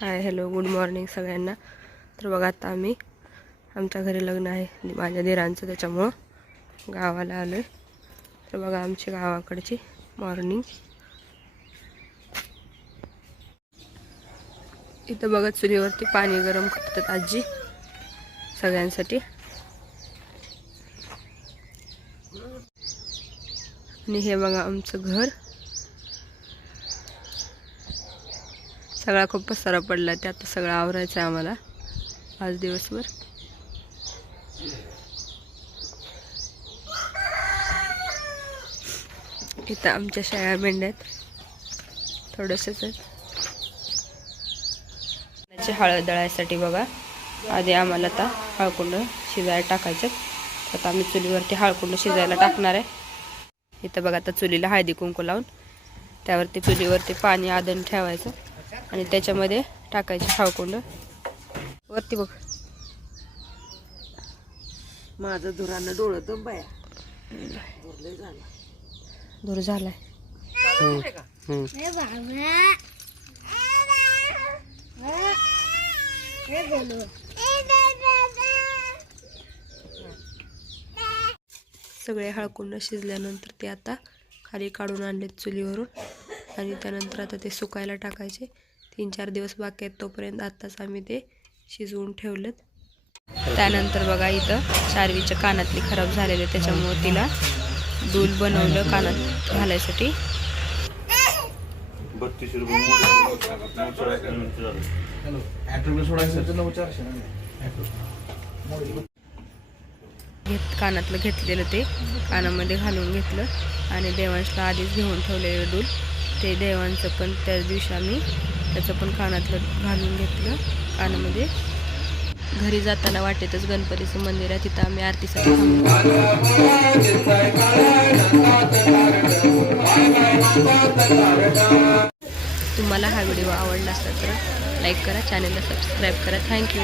Hi hello good morning सगळ्यांना। तर बघा आता आम्ही आमच्या घरी लग्न आहे माझ्या दिरांचं, त्याच्यामुळं गावाला आलो आहे। तर बघा आमची गावाकडची मॉर्निंग। इथं बघा चुलीवरती पाणी गरम करतात आजी सगळ्यांसाठी। आणि हे बघा आमचं घर, सगळा खूप पसारा पडला, ते आता सगळं आवरायचं आहे आम्हाला आज दिवसभर। इथं आमच्या शेळ्या मेंढ्या आहेत, थोडंसंच आहेत। हळद दळायसाठी बघा आधी आम्हाला आता हळकुंड शिजायला टाकायचं। आता आम्ही चुलीवरती हळकुंड शिजायला टाकणार आहे। इथं बघा आता चुलीला हळदी कुंकू लावून त्यावरती चुलीवरती पाणी आदन ठेवायचं आणि त्याच्यामध्ये टाकायचे हळकुंड। वरती बघ माझं धुरानं डोळं बाया दूर झालाय। सगळे हळकुंड शिजल्यानंतर ते आता खाली काढून आणलेत चुलीवरून आणि त्यानंतर आता ते सुकायला टाकायचे। 3-4 दिवस बाकी आहेत, तोपर्यंत आत्ताच आम्ही ते शिजवून ठेवलेत। त्यानंतर बघा इथं शार्वीच्या कानातली खराब झालेले, त्याच्यामुळे तिला डूल बनवलं कानात घालायसाठी। 32 कानातलं घेतलेलं ते कानामध्ये घालून घेतलं आणि देवांशला आधीच घेऊन ठेवलेलं डूल, ते देवांचं पण त्याच दिवशी आम्ही त्याचं पण कानातलं घालून घेतलं कानामध्ये। घरी जाताना वाटेतच गणपतीचं मंदिर आहे, तिथं आम्ही आरतीसाठी थांबलो। तुम्हाला हा व्हिडिओ आवडला असेल तर लाईक करा, चॅनलला सबस्क्राईब करा। थँक्यू।